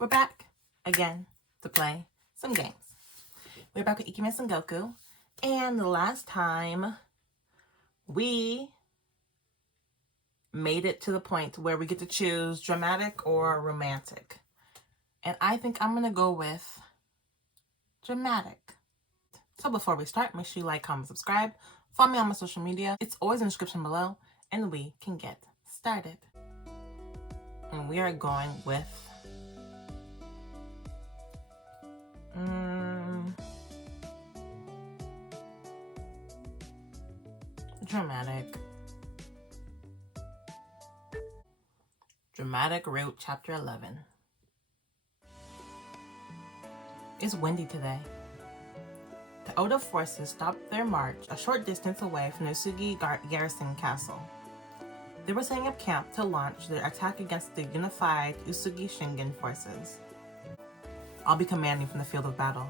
We're back again to play some games. We're back with Ikemen Sengoku, and the last time we made it to the point where we get to choose dramatic or romantic. And I think I'm gonna go with dramatic. So before we start, make sure you like, comment, subscribe. Follow me on my social media. It's always in the description below, and we can get started. And we are going with dramatic. Dramatic Route Chapter 11. It's windy today. The Oda forces stopped their march a short distance away from the Sugi garrison castle. They were setting up camp to launch their attack against the unified Usugi Shingen forces. I'll be commanding from the field of battle.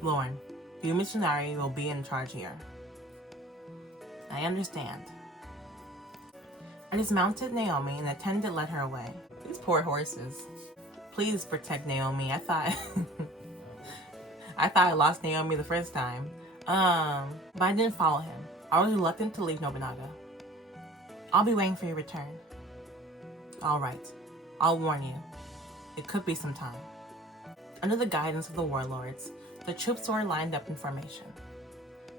Lauren, you missionary will be in charge here. I understand. I dismounted Naomi and the attendant led her away. These poor horses. Please protect Naomi. I thought I lost Naomi the first time. But I didn't follow him. I was reluctant to leave Nobunaga. I'll be waiting for your return. Alright. I'll warn you. It could be some time. Under the guidance of the warlords, the troops were lined up in formation.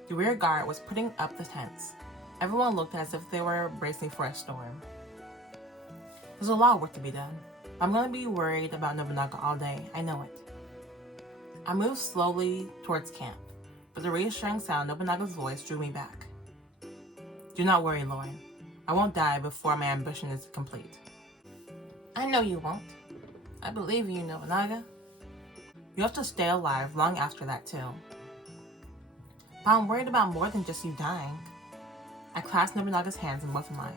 The rear guard was putting up the tents. Everyone looked as if they were bracing for a storm. There's a lot of work to be done. I'm going to be worried about Nobunaga all day, I know it. I moved slowly towards camp, but the reassuring sound of Nobunaga's voice drew me back. Do not worry, Lauren. I won't die before my ambition is complete. I know you won't. I believe you, Nobunaga. You have to stay alive long after that, too. But I'm worried about more than just you dying. I clasped Nobunaga's hands in both of mine.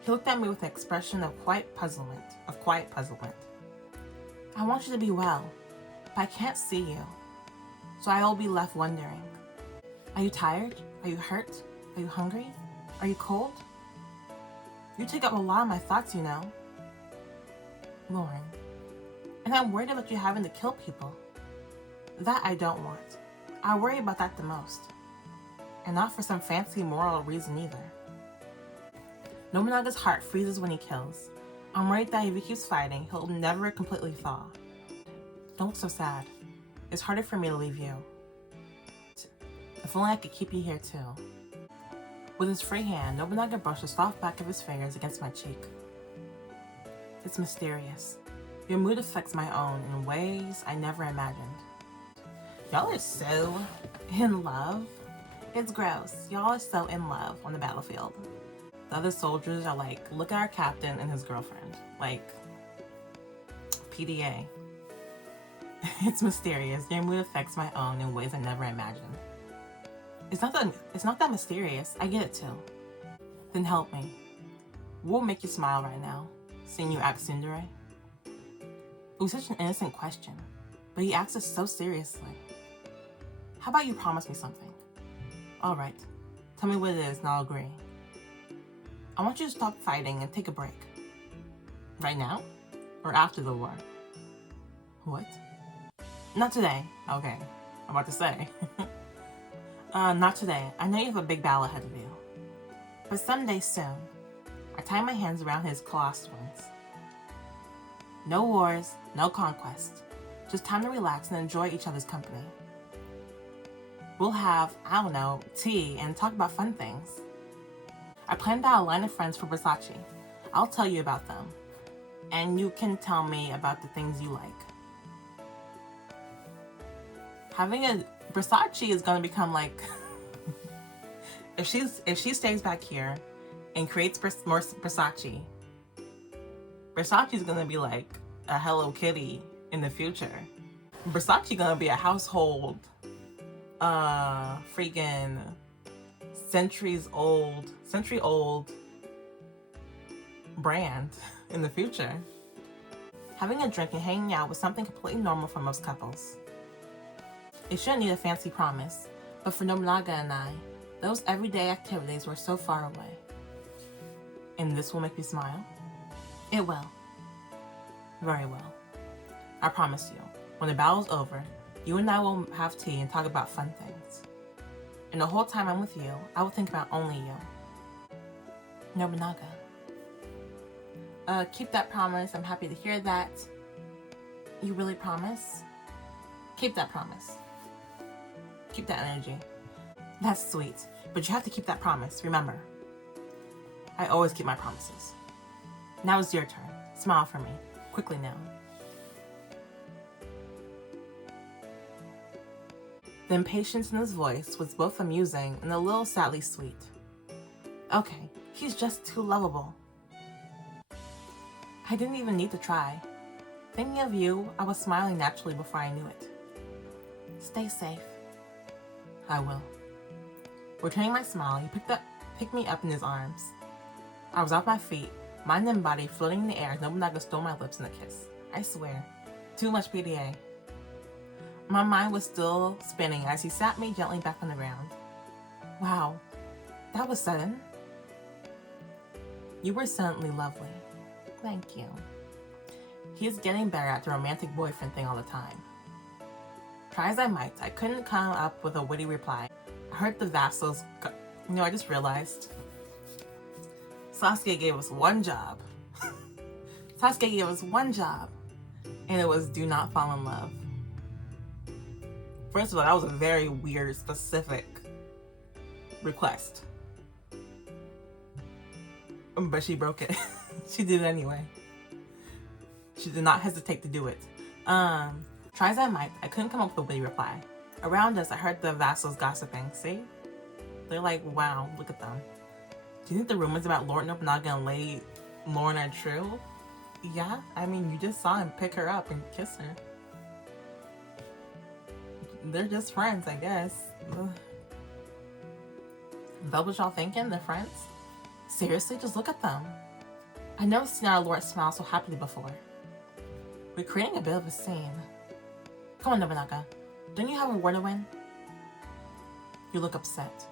He looked at me with an expression of quiet puzzlement. I want you to be well, but I can't see you, so I will be left wondering. Are you tired? Are you hurt? Are you hungry? Are you cold? You take up a lot of my thoughts, you know. Lauren. And I'm worried about you having to kill people. That I don't want. I worry about that the most. And not for some fancy moral reason either. Nobunaga's heart freezes when he kills. I'm worried that if he keeps fighting, he'll never completely thaw. Don't look so sad. It's harder for me to leave you. If only I could keep you here too. With his free hand, Nobunaga brushed the soft back of his fingers against my cheek. It's mysterious. Your mood affects my own in ways I never imagined. Y'all are so in love. It's gross. Y'all are so in love on the battlefield. The other soldiers are like, look at our captain and his girlfriend. Like, PDA. It's mysterious. Your mood affects my own in ways I never imagined. It's not that mysterious. I get it too. Then help me. What will make you smile right now? Seeing you act tsundere? It was such an innocent question, but he asked it so seriously. How about you promise me something? Alright, tell me what it is and I'll agree. I want you to stop fighting and take a break. Right now? Or after the war? What? Not today. Okay, I'm about to say. Not today. I know you have a big battle ahead of you. But someday soon. I tie my hands around his clasped ones. No wars, no conquest. Just time to relax and enjoy each other's company. We'll have, I don't know, tea and talk about fun things. I planned out a line of friends for Versace. I'll tell you about them. And you can tell me about the things you like. Versace is gonna become like, if she stays back here and creates more Versace, Versace's gonna be like a Hello Kitty in the future. Versace gonna be a household, freaking century old brand in the future. Having a drink and hanging out was something completely normal for most couples. It shouldn't need a fancy promise, but for Nobunaga and I, those everyday activities were so far away. And this will make me smile? It will. Very well. I promise you, when the battle's over, you and I will have tea and talk about fun things. And the whole time I'm with you, I will think about only you. Nobunaga. Keep that promise. I'm happy to hear that. You really promise? Keep that promise. Keep that energy. That's sweet, but you have to keep that promise, remember. I always keep my promises. Now it's your turn. Smile for me. Quickly now. The impatience in his voice was both amusing and a little sadly sweet. Okay, he's just too lovable. I didn't even need to try. Thinking of you, I was smiling naturally before I knew it. Stay safe. I will. Returning my smile, he picked me up in his arms. I was off my feet, mind and body floating in the air as Nobunaga stole my lips in a kiss. I swear, too much PDA. My mind was still spinning as he sat me gently back on the ground. Wow, that was sudden. You were suddenly lovely. Thank you. He is getting better at the romantic boyfriend thing all the time. Try as I might, I couldn't come up with a witty reply. I heard the vassals I just realized. Sasuke gave us one job. Sasuke gave us one job. And it was do not fall in love. First of all, that was a very weird, specific request. But she broke it. She did it anyway. She did not hesitate to do it. Try as I might, I couldn't come up with a witty reply. Around us, I heard the vassals gossiping. See? They're like, wow, look at them. Do you think the rumors about Lord Nobunaga and Lady Lauren are true? Yeah, I mean, you just saw him pick her up and kiss her. They're just friends, I guess. Ugh. Is that what y'all thinking? They're friends? Seriously, just look at them. I've never seen our Lord smile so happily before. We're creating a bit of a scene. Come on, Nobunaga. Don't you have a war to win? You look upset.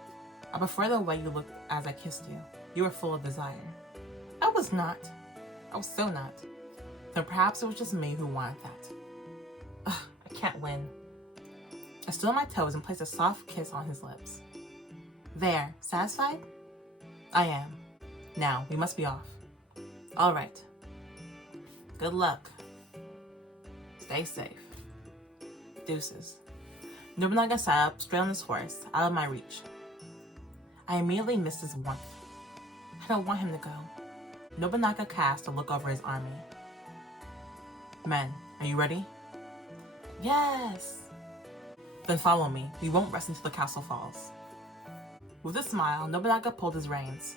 I prefer the way you looked as I kissed you. You were full of desire. I was not. I was so not. Then perhaps it was just me who wanted that. Ugh, I can't win. I stood on my toes and placed a soft kiss on his lips. There, satisfied? I am. Now, we must be off. All right. Good luck. Stay safe. Deuces. Nobunaga sat up straight on his horse, out of my reach. I immediately missed his warmth. I don't want him to go. Nobunaga cast a look over his army. Men, are you ready? Yes! Then follow me. We won't rest until the castle falls. With a smile, Nobunaga pulled his reins.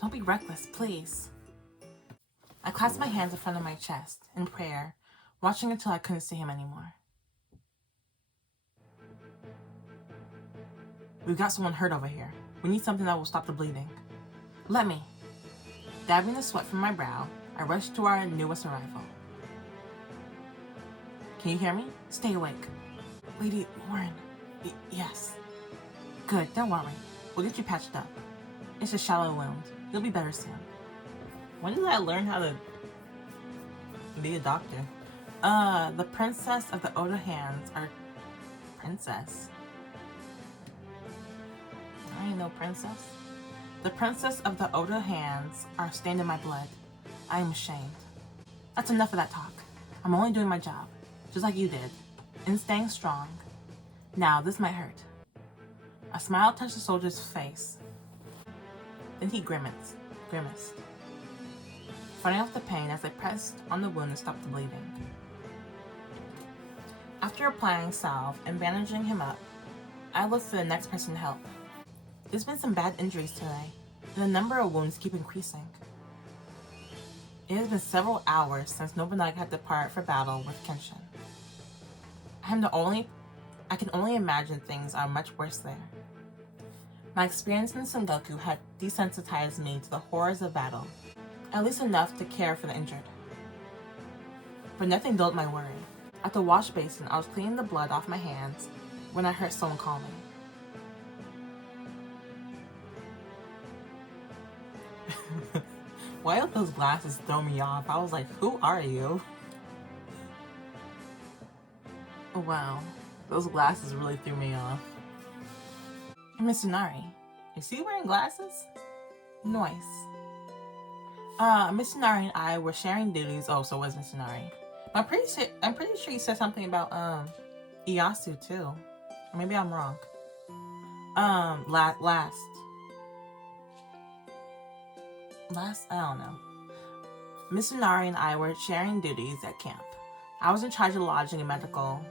Don't be reckless, please. I clasped my hands in front of my chest, in prayer, watching until I couldn't see him anymore. We've got someone hurt over here. We need something that will stop the bleeding. Let me. Dabbing the sweat from my brow, I rushed to our newest arrival. Can you hear me? Stay awake. Lady Lauren. Yes. Good, don't worry. We'll get you patched up. It's a shallow wound. You'll be better soon. When did I learn how to be a doctor? The princess of the Oda hands are... Princess? I ain't no princess. The princess of the Oda hands are stained in my blood. I am ashamed. That's enough of that talk. I'm only doing my job, just like you did, and staying strong. Now, this might hurt. A smile touched the soldier's face. Then he grimaced, fighting off the pain as I pressed on the wound to stop the bleeding. After applying salve and bandaging him up, I looked for the next person to help. There's been some bad injuries today, and the number of wounds keep increasing. It has been several hours since Nobunaga had departed for battle with Kenshin. I can only imagine things are much worse there. My experience in Sengoku had desensitized me to the horrors of battle, at least enough to care for the injured. But nothing dulled my worry. At the wash basin, I was cleaning the blood off my hands when I heard someone call me. Why did those glasses throw me off? I was like, who are you? Wow, those glasses really threw me off. And Mitsunari, is he wearing glasses? Nice. Mitsunari and I were sharing duties. Oh, so was Mitsunari. I'm pretty sure you said something about Iyasu too. Or maybe I'm wrong. Last, I don't know. Mitsunari and I were sharing duties at camp. I was in charge of lodging and medical,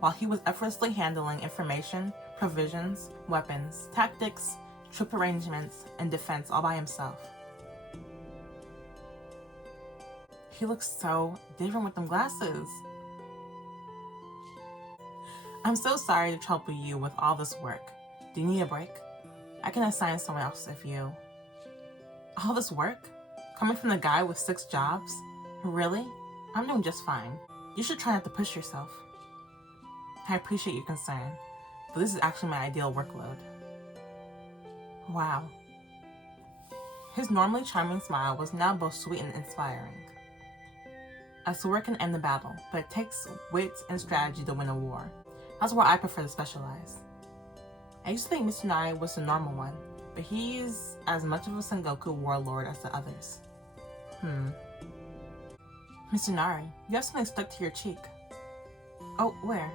while he was effortlessly handling information, provisions, weapons, tactics, troop arrangements, and defense all by himself. He looks so different with them glasses. I'm so sorry to trouble you with all this work. Do you need a break? I can assign someone else if you... All this work? Coming from the guy with 6 jobs? Really? I'm doing just fine. You should try not to push yourself. I appreciate your concern, but this is actually my ideal workload. Wow. His normally charming smile was now both sweet and inspiring. A sword can end the battle, but it takes wit and strategy to win a war. That's where I prefer to specialize. I used to think Mitsunari was the normal one, but he's as much of a Sengoku warlord as the others. Mitsunari, you have something stuck to your cheek. Oh, where?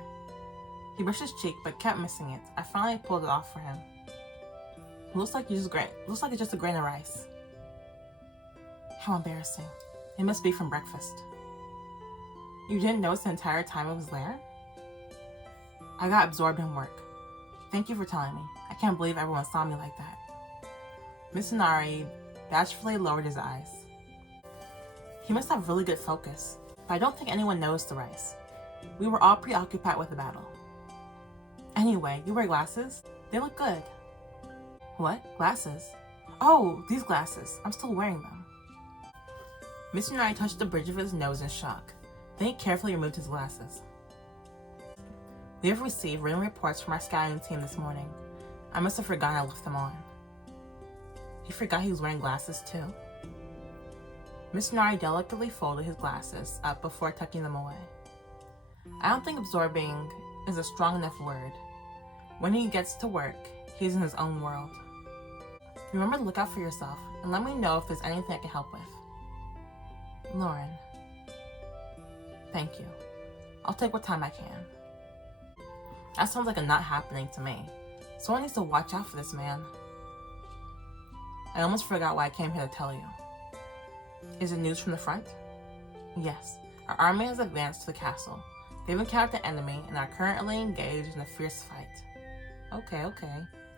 He brushed his cheek, but kept missing it. I finally pulled it off for him. Looks like it's just a grain of rice. How embarrassing. It must be from breakfast. You didn't notice the entire time it was there? I got absorbed in work. Thank you for telling me. I can't believe everyone saw me like that. Mitsunari bashfully lowered his eyes. He must have really good focus, but I don't think anyone noticed the rice. We were all preoccupied with the battle. Anyway, you wear glasses? They look good. What? Glasses? Oh, these glasses. I'm still wearing them. Mitsunari touched the bridge of his nose in shock. Then he carefully removed his glasses. We have received written reports from our scouting team this morning. I must have forgotten I left them on. He forgot he was wearing glasses too. Mitsunari delicately folded his glasses up before tucking them away. I don't think absorbing is a strong enough word. When he gets to work, he's in his own world. Remember to look out for yourself and let me know if there's anything I can help with. Lauren. Thank you. I'll take what time I can. That sounds like a not happening to me. Someone needs to watch out for this man. I almost forgot why I came here to tell you. Is it news from the front? Yes. Our army has advanced to the castle. They've encountered the enemy and are currently engaged in a fierce fight. Okay.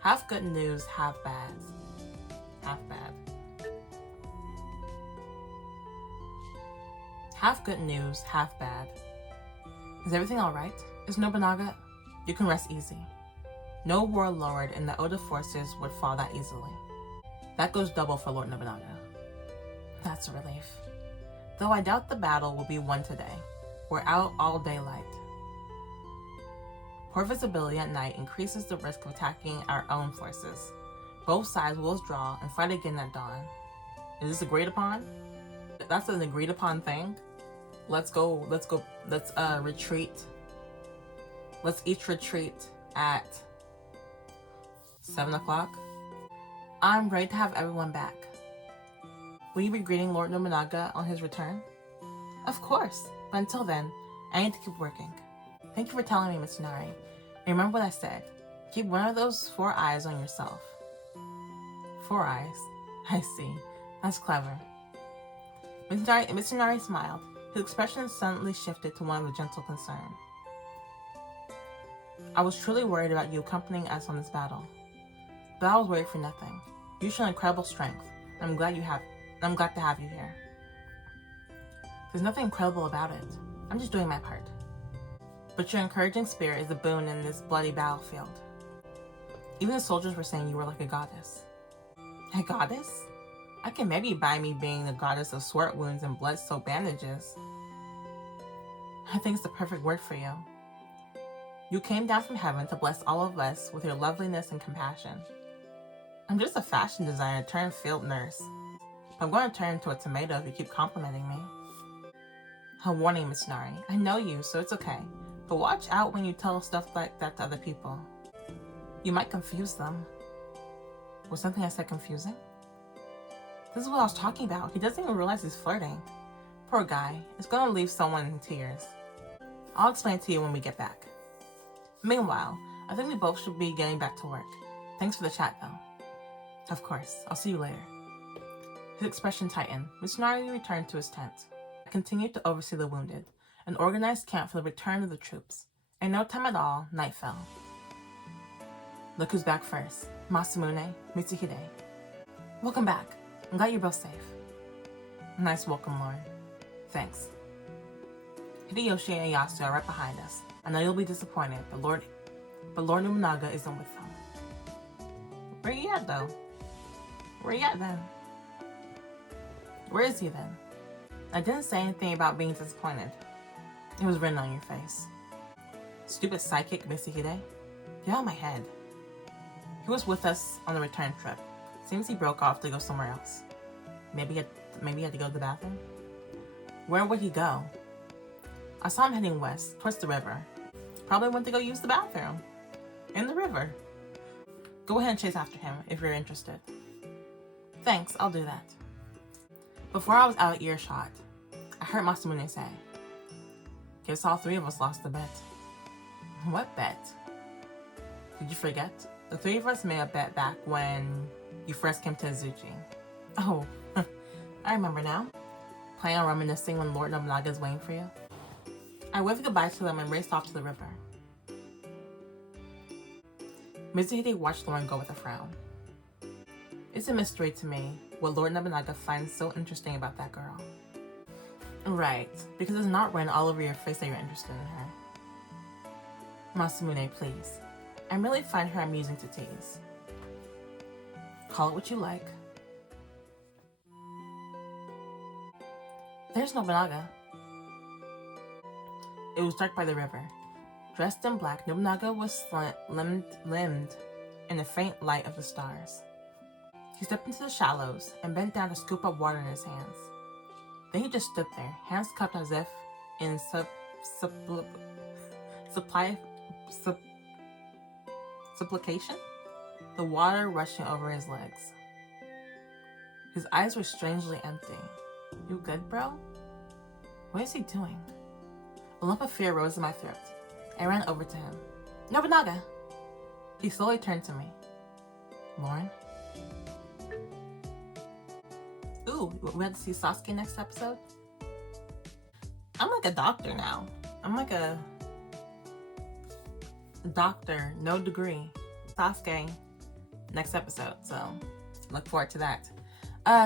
Half good news, half bad. Half bad. Half good news, half bad. Is everything alright? Is Nobunaga? You can rest easy. No warlord in the Oda forces would fall that easily. That goes double for Lord Nobunaga. That's a relief. Though I doubt the battle will be won today. We're out all daylight. Poor visibility at night increases the risk of attacking our own forces. Both sides will withdraw and fight again at dawn. Is this agreed upon? That's an agreed upon thing? Let's retreat. Let's each retreat at 7 o'clock. I'm ready to have everyone back. Will you be greeting Lord Nobunaga on his return? Of course, but until then, I need to keep working. Thank you for telling me, Mitsunari. And remember what I said. Keep one of those 4 eyes on yourself. 4 eyes? I see. That's clever. Mitsunari smiled. His expression suddenly shifted to one of gentle concern. I was truly worried about you accompanying us on this battle. But I was worried for nothing. You show incredible strength. I'm glad to have you here. There's nothing incredible about it. I'm just doing my part. But your encouraging spirit is a boon in this bloody battlefield. Even the soldiers were saying you were like a goddess. A goddess? I can maybe buy me being the goddess of sword wounds and blood-soaked bandages. I think it's the perfect word for you. You came down from heaven to bless all of us with your loveliness and compassion. I'm just a fashion designer turned field nurse. But I'm going to turn into a tomato if you keep complimenting me. A warning, Mitsunari. I know you, so it's okay. But watch out when you tell stuff like that to other people. You might confuse them. Was something I said confusing? This is what I was talking about. He doesn't even realize he's flirting. Poor guy. It's gonna leave someone in tears. I'll explain it to you when we get back. Meanwhile, I think we both should be getting back to work. Thanks for the chat, though. Of course. I'll see you later. His expression tightened. Mitsunari returned to his tent. I continued to oversee the wounded, and organized camp for the return of the troops. In no time at all, night fell. Look who's back first. Masamune, Mitsuhide. Welcome back. I'm glad you're both safe. Nice welcome, Lord. Thanks. Hideyoshi and Yasu are right behind us. I know you'll be disappointed, but Lord Nobunaga isn't with them. Where you at, though? Where you at, then? Where is he, then? I didn't say anything about being disappointed. It was written on your face. Stupid psychic, Mitsuhide. Get out of my head. He was with us on the return trip. Seems he broke off to go somewhere else. Maybe he had to go to the bathroom? Where would he go? I saw him heading west, towards the river. Probably went to go use the bathroom. In the river. Go ahead and chase after him, if you're interested. Thanks, I'll do that. Before I was out of earshot, I heard Masamune say, guess all three of us lost the bet. What bet? Did you forget? The three of us made a bet back when you first came to Azuchi. Oh, I remember now. Planning on reminiscing when Lord Nobunaga is waiting for you? I waved goodbye to them and raced off to the river. Mitsuhide watched Lauren go with a frown. It's a mystery to me what Lord Nobunaga finds so interesting about that girl. Right, because it's not written all over your face that you're interested in her. Masamune, please. I really find her amusing to tease. Call it what you like. There's Nobunaga. It was dark by the river. Dressed in black, Nobunaga was limbed in the faint light of the stars. He stepped into the shallows and bent down to scoop up water in his hands. Then he just stood there, hands cupped as if in supplication, the water rushing over his legs. His eyes were strangely empty. You good, bro? What is he doing? A lump of fear rose in my throat. I ran over to him. Nobunaga! He slowly turned to me. Lauren? Ooh, we have to see Sasuke next episode? I'm like a doctor now. I'm like a doctor, no degree. Sasuke next episode, so look forward to that.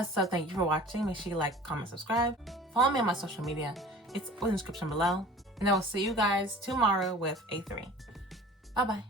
So thank you for watching. Make sure you like, comment, subscribe. Follow me on my social media. It's in the description below. And I will see you guys tomorrow with A3. Bye-bye.